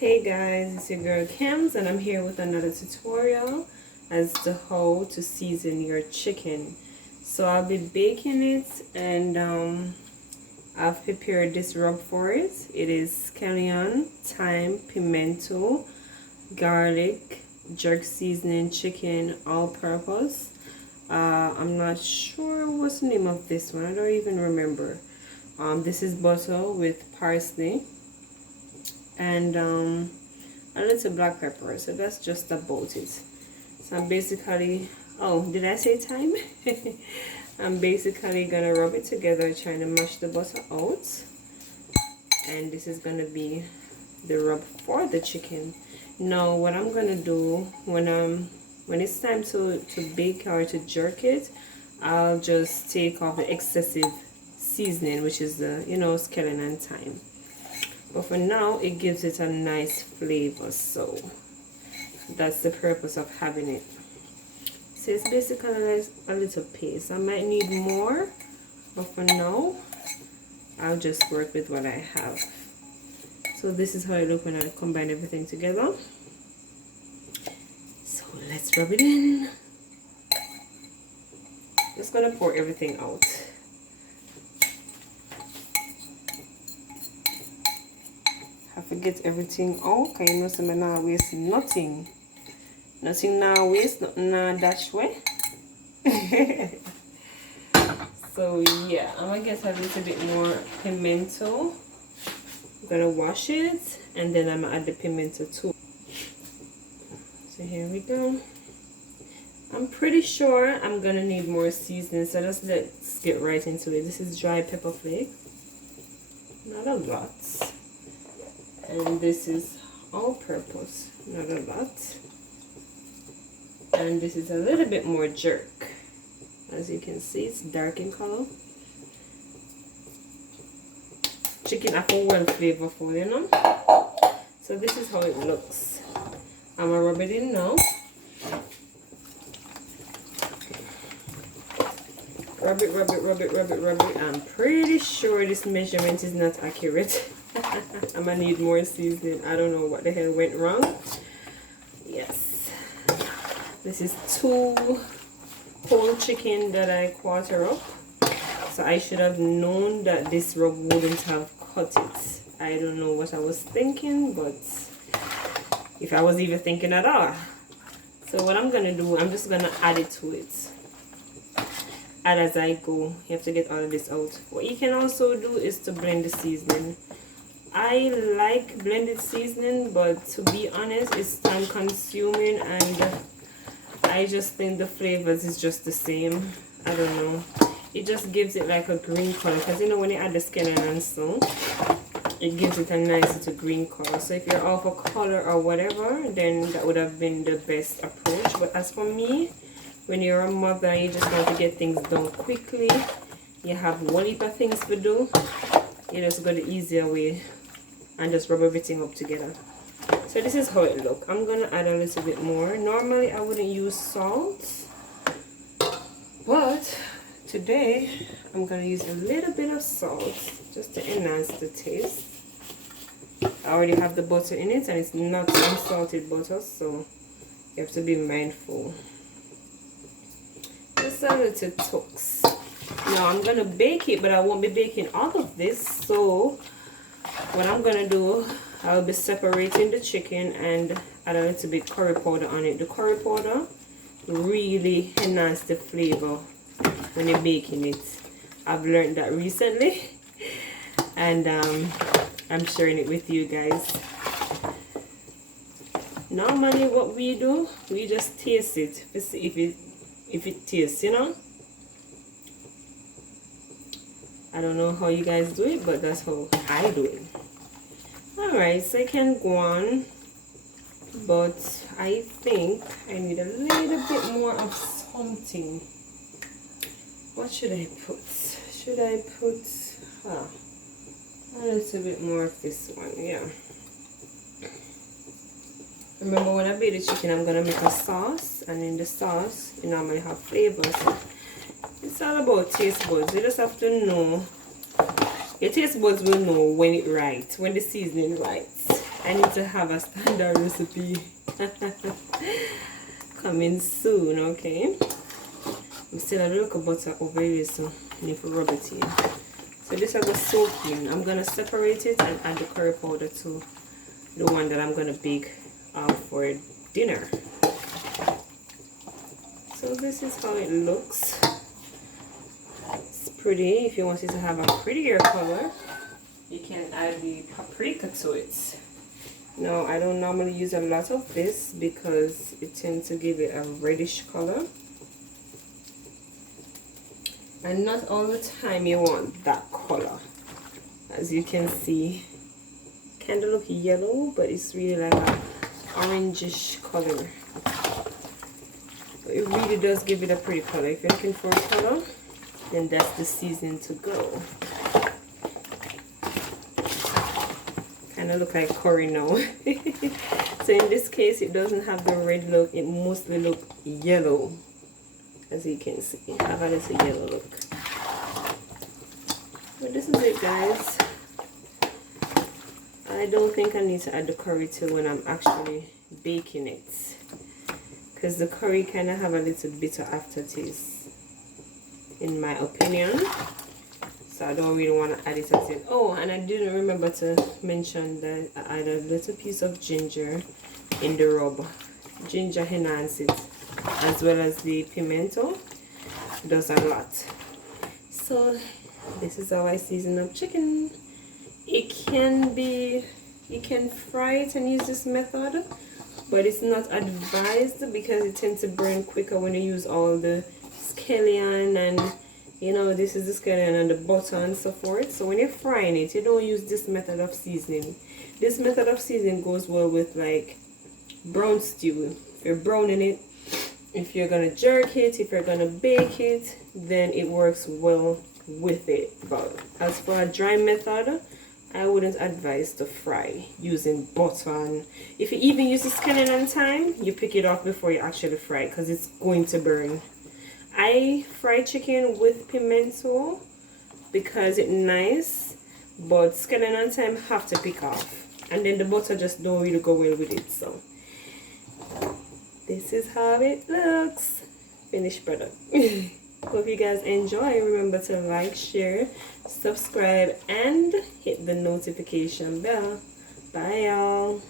Hey guys, it's your girl Kims and I'm here with another tutorial as to how to season your chicken. So I'll be baking it and I've prepared this rub for it. It is scallion, thyme, pimento, garlic, jerk seasoning, chicken, all-purpose. I'm not sure what's the name of this one. I don't even remember. This is butter with parsley and a little black pepper, so that's just about it. So I'm basically, oh, did I say thyme? I'm basically gonna rub it together, trying to mash the butter out, and this is gonna be the rub for the chicken. Now what I'm gonna do when it's time to bake or to jerk it, I'll just take off the excessive seasoning, which is the scallion and thyme. But for now, it gives it a nice flavor, so that's the purpose of having it. So it's basically a little paste. I might need more, but for now, I'll just work with what I have. So this is how it looks when I combine everything together. So let's rub it in. Just gonna pour everything out. I forget everything out, because you know so I not waste nothing. Nothing now waste, nothing now dash way. So yeah, I'm gonna get a little bit more pimento. I'm gonna wash it and then I'm gonna add the pimento too. So here we go. I'm pretty sure I'm gonna need more seasoning, so let's get right into it. This is dry pepper flakes, not a lot. And this is all-purpose, not a lot. And this is a little bit more jerk. As you can see, it's dark in color. Chicken apple well flavorful, you know. So this is how it looks. I'm gonna rub it in now. Rub it, rub it, rub it, rub it, rub it. I'm pretty sure this measurement is not accurate. I'm gonna need more seasoning. I don't know what the hell went wrong. Yes, this is 2 whole chicken that I quarter up, so I should have known that this rub wouldn't have cut it. I don't know what I was thinking, but if I was even thinking at all. So what I'm gonna do, I'm just gonna add it to it, add as I go. You have to get all of this out. What you can also do is to blend the seasoning. I like blended seasoning, but to be honest, it's time consuming and I just think the flavors is just the same. I don't know. It just gives it like a green color, because you know when you add the scallion and so, it gives it a nice little green color. So if you're all for color or whatever, then that would have been the best approach. But as for me, when you're a mother, you just want to get things done quickly. You have one heap of things to do. You just go the easier way and just rub everything up together. So this is how it looks. I'm gonna add a little bit more. Normally I wouldn't use salt, but today I'm gonna use a little bit of salt just to enhance the taste. I already have the butter in it and it's not unsalted butter, so you have to be mindful. Just a little tux. Now I'm gonna bake it, but I won't be baking all of this, so what I'm gonna do, I'll be separating the chicken and add a little bit curry powder on it. The curry powder really enhances the flavor when you're baking it. I've learned that recently and I'm sharing it with you guys. Normally what we do, we just taste it to see if it tastes, you know. I don't know how you guys do it, but that's how I do it. Alright, so I can go on, but I think I need a little bit more of something. What should I put? Should I put a little bit more of this one? Yeah. Remember, when I bake the chicken, I'm gonna make a sauce, and in the sauce, you normally have flavors. It's all about taste buds. You just have to know Your taste buds will know when it's right, when the seasoning right. I need to have a standard recipe coming soon, okay? I'm still a little butter over here, so I need to rub it in. So this I go soak in. I'm gonna separate it and add the curry powder to the one that I'm gonna bake for dinner. So this is how it looks. It's pretty. If you want it to have a prettier color, you can add the paprika to it. Now I don't normally use a lot of this because it tends to give it a reddish color. And not all the time you want that color. As you can see, kind of look yellow, but it's really like a orangish color. But it really does give it a pretty color. If you're looking for a color, then that's the season to go. Kind of look like curry now. So in this case, it doesn't have the red look. It mostly look yellow. As you can see, I have a little yellow look. But this is it, guys. I don't think I need to add the curry till when I'm actually baking it, because the curry kind of have a little bitter aftertaste, in my opinion. So I don't really want to add it until. Oh, and I didn't remember to mention that I added a little piece of ginger in the rub. Ginger enhances it, as well as the pimento does a lot. So this is how I season up chicken. It can be, you can fry it and use this method, but it's not advised because it tends to burn quicker when you use all the scallion, and you know, this is the scallion and the butter and so forth. So when you're frying it, you don't use this method of seasoning. This method of seasoning goes well with like brown stew. If you're browning it, if you're gonna jerk it, if you're gonna bake it, then it works well with it. But as for a dry method, I wouldn't advise to fry using butter. And if you even use the scallion on time, you pick it off before you actually fry it, because it's going to burn. I fry chicken with pimento because it's nice, but scallion on time have to pick off, and then the butter just don't really go well with it. So this is how it looks. Finished product. Hope you guys enjoy. Remember to like, share, subscribe, and hit the notification bell. Bye, y'all.